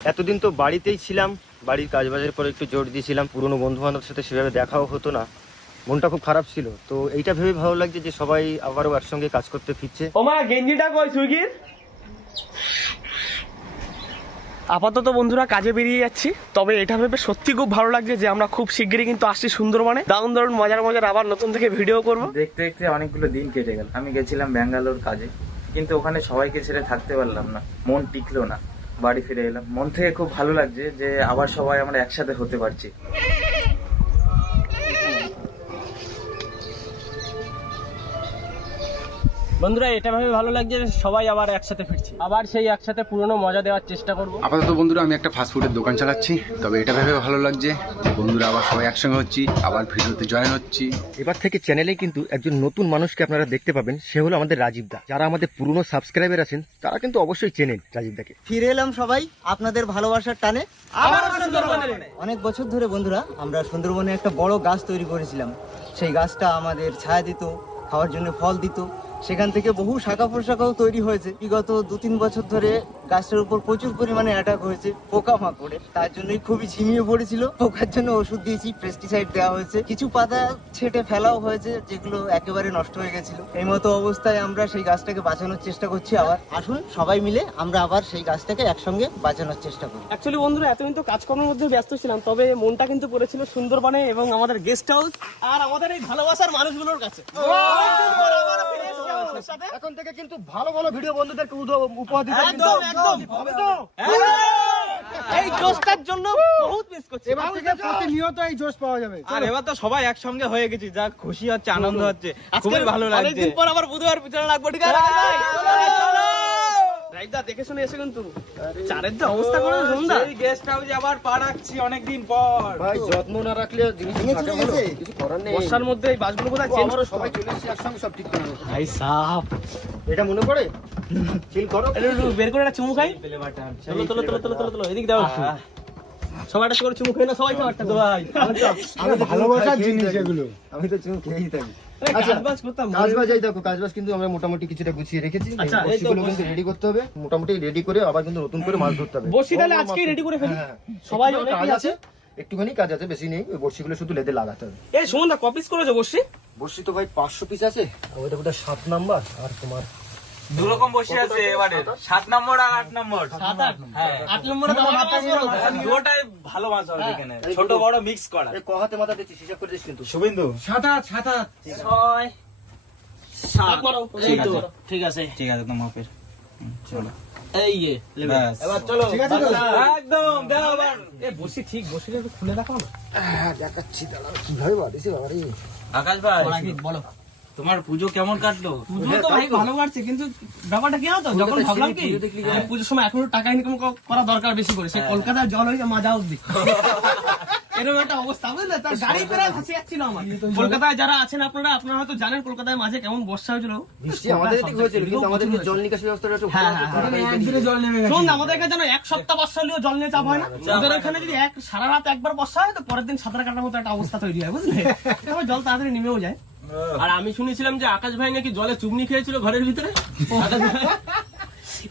এতদিন তো বাড়িতেই ছিলাম, বাড়ির কাজবাজের পরে একটু জোর দিয়েছিলাম, পুরনো বন্ধু বান্ধবের সাথে সেভাবে দেখাও হতো না, মনটা খুব খারাপ ছিল। তো এইটা ভেবে ভালো লাগছে যে সবাই আবারও একসঙ্গে কাজ করতে ফিরছে। ও মা, গেঞ্জিটা কই সুইগির? আপাতত বন্ধুরা কাজে বেরিয়ে যাচ্ছি, তবে এটা ভেবে সত্যি খুব ভালো লাগছে যে আমরা খুব শিগগিরই কিন্তু আসছি সুন্দরবনে। দারুণ দারুণ মজার মজার আবার নতুন থেকে ভিডিও করব। দেখতে দেখতে অনেকগুলো দিন কেটে গেল। আমি গেছিলাম ব্যাঙ্গালোর কাজে, কিন্তু ওখানে সবাইকে ছেড়ে থাকতে পারলাম না, মন টিকলো না। বাড়ি ফিরে এলাম, মন থেকে খুব ভালো লাগছে যে আবার সবাই আমরা একসাথে হতে পারছি। বন্ধুরা এটা ভেবে ভালো লাগছে যে সবাই আবার একসাথে ফিরছি, আবার সেই একসাথে পুরনো মজা দেওয়ার চেষ্টা করব। আপাতত বন্ধুরা আমি একটা ফাস্টফুডের দোকান চালাচ্ছি, তবে এটা ভেবে ভালো লাগছে যে বন্ধুরা আবার সবাই একসঙ্গে হচ্ছি, আবার ভিডিওতে জয়েন হচ্ছি। এবার থেকে চ্যানেলে কিন্তু একজন নতুন মানুষকে আপনারা দেখতে পাবেন, সে হলো আমাদের রাজীব দা। যারা আমাদের পুরনো সাবস্ক্রাইবার আছেন তারা কিন্তু অবশ্যই চেনেন রাজীব দাকে। ফিরে এলাম সবাই আপনাদের ভালোবাসার টানে। অনেক বছর ধরে বন্ধুরা আমরা সুন্দরবনে একটা বড় গাছ তৈরি করেছিলাম। সেই গাছটা আমাদের ছায়া দিত, খাওয়ার জন্য ফল দিত। সেখান থেকে বহু শাখা প্রশাখাও তৈরি হয়েছে। বিগত 2-3 বছর ধরে গাছটার উপর প্রচুর পরিমাণে অ্যাটাক হয়েছে পোকামাকড়ে, তার জন্যই খুবই ঝিমিয়ে পড়েছিল। পোকার জন্য ওষুধ দিয়েছি, পেস্টিসাইড দেওয়া হয়েছে, কিছু পাতা ছেটে ফেলাও হয়েছে যেগুলো একেবারে নষ্ট হয়ে গেছিল। এই মতো অবস্থায় আমরা সেই গাছটাকে বাঁচানোর চেষ্টা করছি। আবার আসুন সবাই মিলে আমরা আবার সেই গাছটাকে একসঙ্গে বাঁচানোর চেষ্টা করি। অ্যাকচুয়ালি বন্ধুরা এতদিন তো কাজকর্মের মধ্যে ব্যস্ত ছিলাম, তবে মনটা কিন্তু পড়েছিল সুন্দরবনে এবং আমাদের গেস্ট হাউস আর আমাদের এই ভালোবাসার মানুষগুলোর কাছে। এখন থেকে কিন্তু ভালো ভালো ভিডিও বন্ধুদেরকে উপহার দিতে একদম একদম হবে তো। এই জোশটার জন্য বহুত মিস করছি। এবার থেকে প্রতিনিয়ত এই জোশ পাওয়া যাবে। আর এবার তো সবাই একসঙ্গে হয়ে গেছি, যা খুশি হচ্ছে, আনন্দ হচ্ছে, খুবই ভালো লাগছে। অনেকদিন পর আবার বুধবার পিছনে লাগবো, ঠিক আছে? রাইদা দেখে শুনে এসে কিন্তু চারের যে অবস্থা করে সন্ধ্যা। এই গেস্ট হাউসে আবার পা রাখছি অনেকদিন পর। ভাই যত্ন না রাখলে জিনিস থাকে ভালো, কিছু করার নেই। বর্ষার মধ্যে এই বাসগুলো কোথায় চেঞ্জ আমারও সবাই চলে এসেছে একসঙ্গে, সব ঠিক করে নেবো। ভাই সাপ, এটা মনে পড়ে চিল করো। একটু বের করে একটা চুমু খাই। চলো চলো চলো চলো চলো চলো এদিক দাও। সবাই একটা করে চুমু খাই না, সবাই খাও একটা তো ভাই। আমি ভালোবাসার জিনিস এগুলো। আমি তো চুমু খেয়েই থাকি। কাজবাজ করতাম। কাজবাজ এই দেখো, কাজবাজ কিন্তু আমরা মোটামুটি কিছুটা গুছিয়ে রেখেছি। আচ্ছা, এই তো বড়শিগুলো কিন্তু রেডি করতে হবে, মোটামুটি রেডি করে আবার কিন্তু নতুন করে মাছ ধরতে হবে। বসি তাহলে আজকেই রেডি করে ফেলি। হ্যাঁ, সবাই একটুখানি অনেকই কাজ আছে। একটুখানি কাজ আছে, বেশি নেই। ওই বড়শিগুলো শুধু লেদে লাগাতে হবে। এই সুমন দা কপিস করেছো বসি? বড়শি তো ভাই 500 পিস আছে, আর ওইটা বোধহয় 7 নাম্বার, আর তোমার দু রকম বসে আছে এবারে, 7 নম্বর আর 8 নম্বর। 8 নম্বরে তো আমার মাথা গেল। দুটোটাই ভালো মাছ হবে এখানে, ছোট বড় মিক্স করা। এই কহাতে মাথা দিচ্ছিস, হিসাব করে দিস কিন্তু। শুভেন্দু, সাতাত 6 7 মারো। এই তো ঠিক আছে। ঠিক আছে, তোমার মাপের। চলো এই যে ব্যাস। এবার চলো। ঠিক আছে তো? একদম দাও আবার। এই বসি ঠিক, বসিটা একটু খুলে দেখো না। হ্যাঁ দেখাচ্ছি, দাঁড়াও কিভাবে বাঁধিছি বাবা রে। আকাশ ভাই, বলো। তোমার পুজো কেমন কাটলো? পুজো তো ভাই ভালো কাটছে, কিন্তু ব্যাপারটা কি জানো তো, যখন ভাবলাম কি যে পুজোর সময় এখনো টাকা ইনকাম করা দরকার বেশি করে, সেই কলকাতায় জল হয়েছে মাজা অব্দি। এরকম একটা অবস্থা, বুঝলে? তার গাড়ি প্রায় ভাসে যাচ্ছিল আমার। কলকাতায় যারা আছেন আপনারা হয়তো জানেন কলকাতায় মাঝে কেমন বর্ষা হয়েছিল। বৃষ্টি আমাদের এদিকে হয়েছিল, কিন্তু আমাদের যে জল নিকাশি ব্যবস্থাটা একটু ভালো আছে। একদিনে জল নেমে গেছে। শোন, আমাদের এখানে যেন 1 সপ্তাহ বর্ষা হলেও জল নিয়ে চাপ হয় না। ওদের ওখানে যদি সারা রাত একবার বর্ষা হয়, তো পরের দিন সাঁতার কাটার মতো একটা অবস্থা তৈরি হয়, বুঝলে? তবে জল তাড়াতাড়ি নেমেও যায়। আর আমি শুনেছিলাম যে আকাশ ভাই নাকি জলে চুবনি খেয়েছিল ঘরের ভিতরে।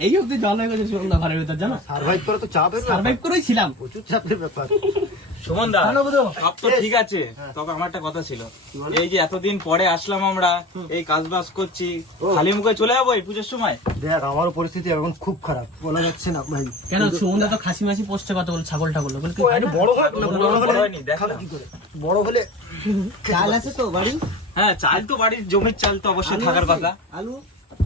এই অব্দি জল হয়ে গেছে সুন্দর ঘরের ভিতর, জানো? সার্ভাইভ করে তো চাপ এলো, সার্ভাইভ করেই ছিলাম। প্রচুর চাপের ব্যাপার। সুমন দা, সব তো ঠিক আছে, তবে আমার একটা কথা ছিল। এই যে এতদিন পরে আসলাম আমরা, এই কাজবাজ করছি, খালি মুখে চলে যাবো এই পুজোর সময়? দেখ আমারও পরিস্থিতি এখন খুব খারাপ, বলা যাচ্ছে না ভাই। কেন সুমন্দা তো খাসি মাসি পোস্টে কথা বলে, ছাগল ঠাগল বলে কি বড় হয়, বড় হয়নি, দেখ না। বড় হলে চাল আছে তো বাড়ি? হ্যাঁ, চাল তো বাড়ির জমির চাল তো অবশ্যই থাকার কথা। আলু?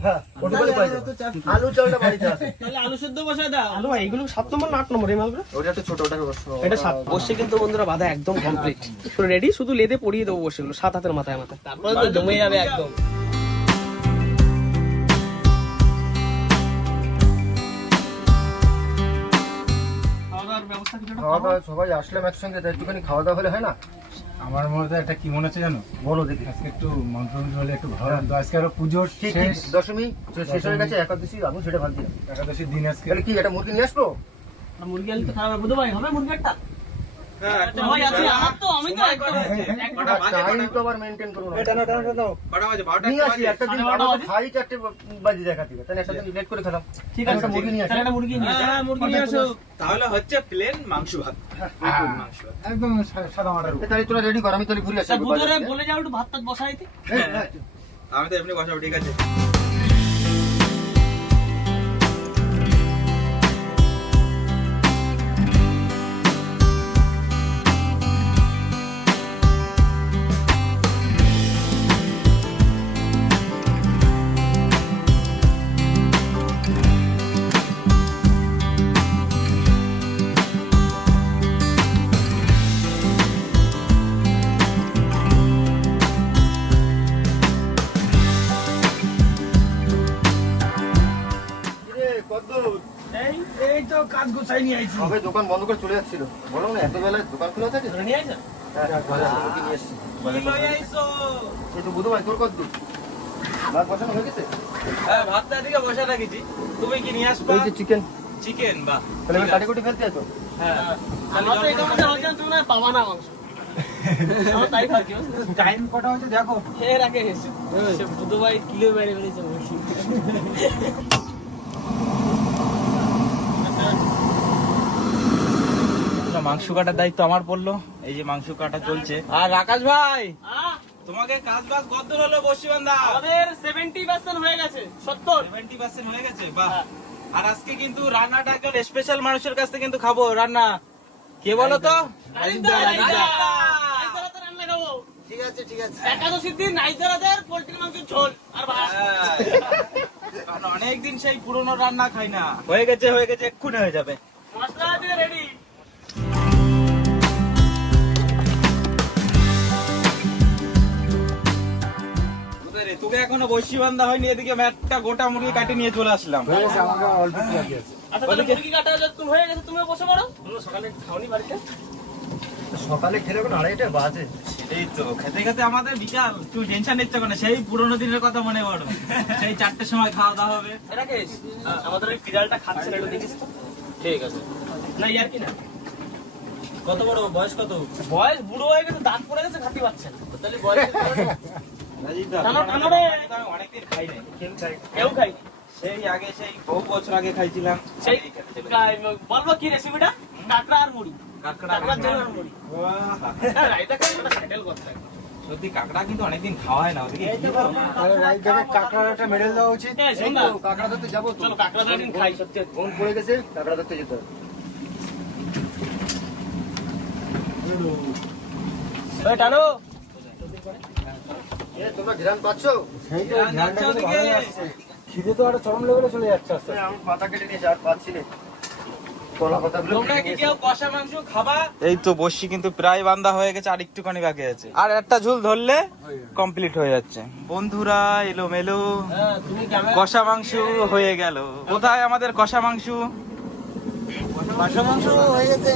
হ্যাঁ ওটা বলে পাই যাবে। আলু চালটা বাড়িতে আছে। তাহলে আলু সেদ্ধ বসায় দাও। আলু এইগুলো 7 নম্বর না 8 নম্বর এই মালগুলো? ওটা একটু ছোট, ওটা অবশ্য এটা 7। বসে কিন্তু বন্ধুরা বাঁধা একদম কমপ্লিট রেডি, শুধু লেদে পরিয়ে দেবো বসেগুলো 7 হাতের মাথায় মাথায়, তারপরে তো জমে যাবে একদম। খাওয়া-দাওয়ার ব্যবস্থা কিছুটা খাওয়া দাওয়া সবাই আসলাম একসঙ্গে, তাই একটুখানি খাওয়া দাওয়া হলে হয় না? আমার মধ্যে একটা কি মনে হচ্ছে জানো? বলো দেখি। আজকে একটু মাংস হলে একটু ভালো লাগতো। আজকে আরো পুজোর ঠিক শেষ, দশমী শেষ হয়ে গেছে, একাদশী আমি সেটা ভাবছিলাম। একাদশীর দিন আজকে। তাহলে কি একটা মুরগি নিয়ে আসবো? মুরগি আলু তো খারাপ বুঝো ভাই, হবে মুরগি একটা? সবাই আছে, আমার তো আমি তো একদম টাইম তো আবার মেনটেন করুন নিয়ে আসি একটা দিন সাড়ে বারোটা বাজে? খাই 4টে বাজে দেখা থেকে তাহলে একটা দিন লেট করে খেলাম ঠিক আছে, একটা মুরগি নিয়ে আসি। তাহলে একটা মুরগি নিয়ে আসো। হ্যাঁ, মুরগি নিয়ে আসো। তাহলে হচ্ছে প্লেন মাংস ভাত মাংস ভাত একদম সাদা মাটার উপর। তাহলে তোরা রেডি কর আমি তাহলে ঘুরে আসি তা বুধবারে বলে যাও একটু ভাত টাত বসাই দিতে। আমি তো এমনি বসাবো ঠিক আছে এই তো কাজ গোছাই নিয়ে আইছি। সবাই দোকান বন্ধ করে চলে যাচ্ছিল বলো না এত বেলায় দোকান খোলা থাকে ধরে নিয়ে আইছো? মুরগি নিয়ে এসছি সেই তো বুধবার তোর কত দূর ভাত বসানো হয়ে গেছে হ্যাঁ ভাতটা এদিকে বসে রাখেছি তুমি কি নিয়ে আসবা ওই যে চিকেন চিকেন বা তাহলে আমি কাটি কুটি ফেলতে আছো হ্যাঁ আমার তো এখানে মধ্যে হচ্ছে তুমি না পাবা না মাংস। আমার তাই ভাবছি। টাইম কটা হচ্ছে দেখো। এর আগে সে বুধবার কিলো মেরে ফেলেছে মুরগি। মাংস কাটার দায়িত্ব আমার পড়লো এই যে মাংস কাটা চলছে আর আকাশ ভাই আহ, তোমাকে কাজ বাজ কত দূর হলো বসিবান্ধা আমাদের 70% হয়ে গেছে। 70 70% হয়ে গেছে বাহ আর আজকে কিন্তু রান্নাটা একজন স্পেশাল মানুষের কাছ থেকে কিন্তু খাবো রান্না কে বলো তো নাইজারাতে রান্না খাবো। ঠিক আছে ঠিক আছে একাদশীর দিন নাইজারাদের পোল্ট্রি মাংসের ঝোল আর ভাত। কারণ অনেকদিন সেই পুরনো রান্না খাই না হয়ে গেছে এক্ষুনি হয়ে যাবে মশলা দিয়ে রেডি। তোকে এখনো বসি বান্ধা হয়নি এদিকে একটা গোটা মুরগি কাটি নিয়ে চলে আসলাম হয়ে গেছে, আমাকে অল্প একটু বাকি আছে। আচ্ছা তাহলে মুরগি কাটা তুমি হয়ে গেছে, তুমিও বসে পড়ো। তোমরা সকালে খাওনি বাড়িতে? সকালে খেলে কোনো 2:30 বাজে এই তো খেতে খেতে আমাদের বিকাল তুই টেনশন নিচ্ছ কেন সেই পুরোনো দিনের কথা মনে পড়ো সেই 4টের সময় খাওয়া দাওয়া হবে রাকেশ, আমাদের ওই বিড়ালটা খাচ্ছে না, একটু দেখিস তো। ঠিক আছে। না ইয়ার কি না, কত বড় বয়স কত বয়স বুড়ো হয়ে গেছে, দাঁত পড়ে গেছে, খাতি পাচ্ছে না। তাহলে বয়স টানো, টানো রে। আমি অনেকদিন খাই নাই কেউ খাই সেই আগে সেই বহু বছর আগে খাইছিলাম সেই বলবো কি রেসিপিটা? কাঁকড়া আর মুড়ি। কাঁকড়ার ঝোল আর মুড়ি। হ্যাঁ, রায়তা খাই, ওটা সেটেল করতে হবে। সত্যি কাঁকড়া কিন্তু অনেকদিন খাওয়া হয় না ওদিকে তাহলে রাইট থেকে কাঁকড়ার একটা মেডেল দেওয়া উচিত। হ্যাঁ, সন্ধ্যা। কাঁকড়া ধরতে যাবো তো চলো কাঁকড়া ধরে একদিন খাই, সত্যি। ফোন পড়ে গেছে কাঁকড়া ধরতে যেতে হবে ওই টানো। তোমরা ঘ্রাণ পাচ্ছ সেই তো রান্না ধ্যানটা কিন্তু ওদিকে। ভালো আসছে। খিদে তো আরো চরম লেভেলে চলে যাচ্ছে আস্তে আস্তে। আমি পাতা কেটে নিয়েছি আর পাচ্ছি না কলা পাতাগুলো তোমরা কি কেউ কষা মাংস খাবা এই তো বসি কিন্তু প্রায় বান্ধা হয়ে গেছে আর একটুখানি বাকি আছে আর একটা ঝোল ধরলে কমপ্লিট হয়ে যাচ্ছে বন্ধুরা এলো মেলো হ্যাঁ, তুমি ক্যামেরা কষা মাংস হয়ে গেল কোথায় আমাদের কষা মাংস মাংস হয়ে গেছে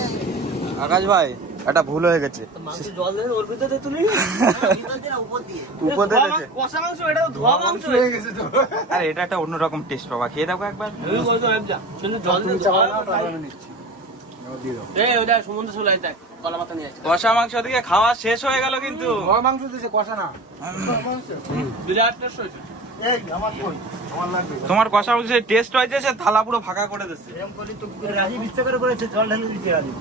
আকাশ ভাই একটা ভুল হয়ে গেছে মাংস জল দেন ওর ভিতরে তুলি। উপর দিয়ে উপর দিয়ে দিয়েছে। কষা মাংস, এটা তো ধোয়া মাংস। হয়ে গেছে তো। আরে এটা একটা অন্যরকম টেস্ট বাবা খেয়ে দেখো একবার এই বলতো যা শুধু জল তুমি দিয়ে চাপা ধোয়া নাও, মাংস। তাহলে আমি নিচ্ছি। এবার দিয়ে দাও। এই ওটা সমুদ্র চলে আসে, দেখ কলা পাতা নিয়ে আসছে। কষা মাংস দিকে খাওয়া শেষ হয়ে গেল কিন্তু ধোয়া মাংস দিয়েছে, কষা না। বিরাট টেস্ট হয়েছে। এই আমার কই আমার লাগবে তোমার কষা মাংসের টেস্ট হয়েছে সে থালা পুরো ফাঁকা করে দিচ্ছে এরকম করলি তো রাজি ইচ্ছে করে করেছে জল ঢেলে দিতে রাজি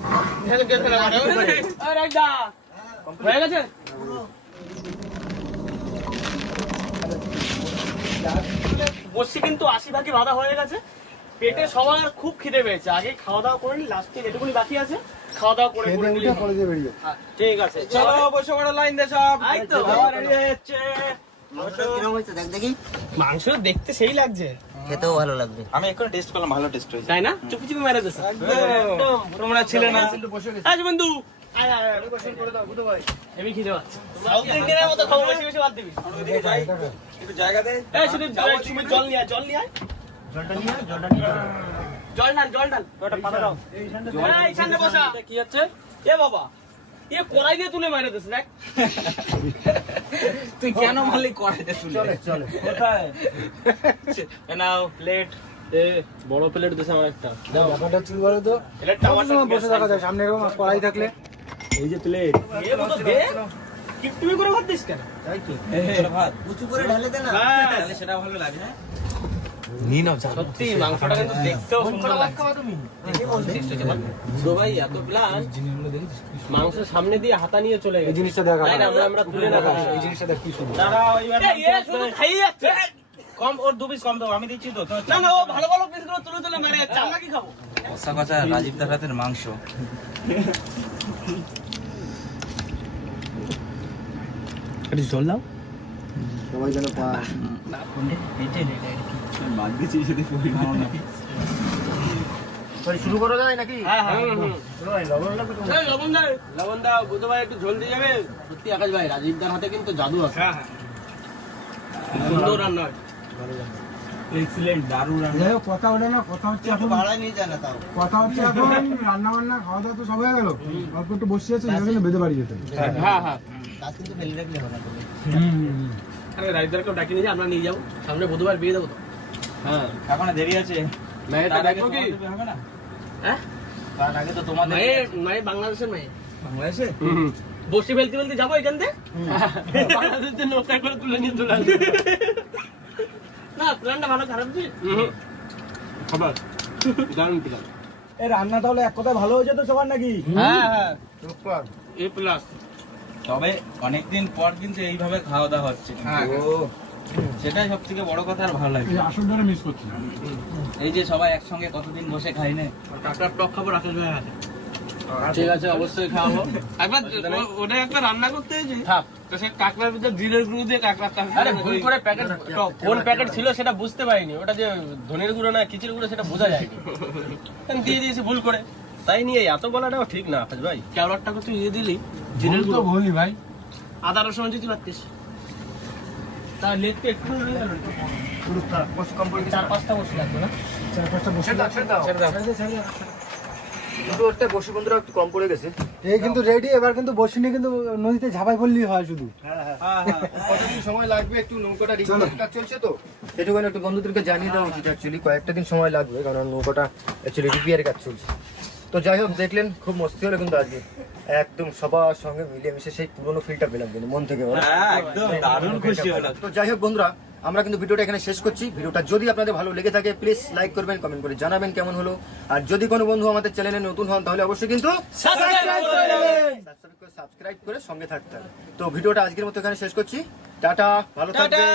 আরে যা হয়ে গেছে। বসছি কিন্তু 80 ভাগে বাঁধা হয়ে গেছে। পেটে সবার খুব খিদে পেয়েছে, আগে খাওয়া দাওয়া করে নি, লাস্টে যেটুকুনি বাকি আছে খাওয়া দাওয়া করে খেয়ে করে দিয়ে নিলেই উঠে হবে। কলেজে বেরিয়ে। ঠিক আছে চলো বসে পড়ো লাইন দে সব এই তো। খাওয়া ready হয়ে যাচ্ছে। মাংসটা কিরকম হয়েছে দেখ দেখি মাংস দেখতে সেই লাগছে, খেতেও ভালো লাগবে আমি এখন টেস্ট করলাম ভালো টেস্ট হয়েছে তাই না? চুপি চুপি মেরে দিছে একদম তোমরা ছিলে না আজ বন্ধু আয় আয় আয়, করে দাও বুধ ভাই হেভি খিদে পাচ্ছে। সাউথ ইন্ডিয়ানের মতো খাবো, বেশি বেশি বাদ দিবি। একটু জায়গা দে এই শুধু সুমিত জল নিয়ে আয়, জল নিয়ে আয়। জলটা নিয়ে জল ঢাল, জল ঢাল। ওটা পাতা দাও এই সামনে বসা। কি হচ্ছে? এ বাবা, এ কড়াই দিয়ে তুলে মেরে দিস দেখ। তুই কেন মালিক করাইতে তুলে চলে চলে কোথায় নাও প্লেট বড় প্লেট দিছে আমার একটা। ব্যাপারটা হচ্ছে কি বলো তো, প্লেটটা কত আমার সময় বসে থাকা যায় সামনে এরকম কড়াই থাকলে। এই যে প্লেট তুমি করে ভাত দিস কেন? উঁচু করে ঢালে দে না। সেটা ভালো লাগে। সত্যি মাংসটা কিন্তু দেখতেও সুন্দর লাগছে। বুড়ো ভাই এত প্লান মাংসের সামনে দিয়ে হাতা নিয়ে চলে এই গেছে। জিনিসটা দেখা তাই না, আমরা তুলে না খাই। এই জিনিসটা দেখ কি সুন্দর। শুধু খাইয়ে যাচ্ছে। কম ওর 2 পিস কম দেবো, আমি দিচ্ছি তো। না না, ও ভালো ভালো পিসগুলো তুলে তুলে মেরে যাচ্ছে, আমরা কি খাবো? কষা কষা রাজীব দার হাতের মাংস। জল দাও। সবাই যেন পায়। শুরু করা যায় নাকি? লবণ দাও, বুধ ভাই একটু ঝোল দিয়ে যাবে। সত্যি আকাশ ভাই, রাজীব দার হাতে কিন্তু জাদু আছে। সুন্দর রান্না হয়। যাই হোক, কথা ওঠে না, কথা হচ্ছে একটু এখন ভাড়ায় নিয়ে যায় না তাও। কথা হচ্ছে এখন রান্না বান্না খাওয়া দাওয়া তো সব হয়ে গেল, অল্প একটু বসে আছে, সেখানে বেঁধে বাড়ি যেতে হবে। হ্যাঁ হ্যাঁ, কাজ কিন্তু ফেলে রাখলে হবে না। আরে রাজদারকেও ডাকি নিয়ে আমরা নিয়ে যাবো, সামনে বুধবার বিয়ে দেবো তো। হ্যাঁ, এখনো দেরি আছে। মেয়েটা তার আগে দেখো কি? তোমার হবে না? হ্যাঁ, তার আগে তো তোমাদের মেয়ে বাংলাদেশের মেয়ে। বাংলাদেশে বসে ফেলতে ফেলতে যাবো এখান থেকে, বাংলাদেশের নৌকা করে তুলে নিয়ে চলে আসবে। না, প্ল্যানটা ভালো, খারাপ কি খবর, দারুণ প্ল্যান। এই রান্না তাহলে এক কথায় ভালো হয়েছে তো সবার নাকি? হ্যাঁ হ্যাঁ, সুপার। এ প্লাস। তবে অনেকদিন পর কিন্তু এইভাবে খাওয়া দাওয়া হচ্ছে। সেটাই সব থেকে বড় কথা, আর ভালো লাগে। এই আসল ধরে মিস করছি না। এই যে সবাই একসঙ্গে কতদিন বসে খাই না। কাঁকড়ার টক খাবো রাকেশ ভাই হাতে। ঠিক আছে, অবশ্যই খাওয়াবো। একবার ওটা একটা রান্না করতে হয়েছে, তো সে কাঁকড়ার ভিতরে জিরের গুঁড়ো দিয়ে কাঁকড়া, আরে ভুল করে প্যাকেট, কোন প্যাকেট ছিল সেটা বুঝতে পারিনি। ওটা যে ধনের গুঁড়ো না কিচের গুঁড়ো সেটা বোঝা যায়নি, দিয়ে দিয়েছি ভুল করে। তাই নিয়ে এত বলাটাও ঠিক না আকাশ ভাই। কেওড়ারটা তুই দিয়ে দিলি, জিরের ভুল তো গুঁড়ো, ভুলই ভাই। আদা রসুন যদি পারতিস, তা লেটকে একটু হয়ে গেল। 4-5টা বসে লাগবে না? 4-5টা বসে দুটো একটা বসে বন্ধুরা একটু কম পড়ে গেছে। এই কিন্তু রেডি, এবার কিন্তু বসিনি, কিন্তু নদীতে ঝাঁপাই পড়লেই হয় শুধু। কতদিন সময় লাগবে, একটু নৌকাটা রিপেয়ারের কাজ চলছে তো সেটুকুনি একটু বন্ধুদেরকে জানিয়ে দেওয়া উচিত। অ্যাকচুয়ালি কয়েকটা দিন সময় লাগবে, কারণ নৌকাটা অ্যাকচুয়ালি রিপেয়ারের কাজ চলছে। তো যাই হোক, দেখলেন খুব মস্তি হলো কিন্তু আজকে একদম সবার সঙ্গে মিলেমিশে সেই পুরোনো ফিলটা পেলাম কিন্তু মন থেকে। একদম দারুণ খুশি হলাম। তো যাই হোক বন্ধুরা, আমরা কিন্তু ভিডিওটা এখানে শেষ করছি। ভিডিওটা যদি আপনাদের ভালো লেগে থাকে প্লিজ লাইক করবেন, কমেন্ট করে জানাবেন কেমন হলো। আর যদি কোনো বন্ধু আমাদের চ্যানেলে নতুন হন তাহলে অবশ্যই কিন্তু সাবস্ক্রাইব করে সঙ্গে থাকতে হবে। তো ভিডিওটা আজকের মতো এখানে শেষ করছি। টাটা, ভালো থাকবেন।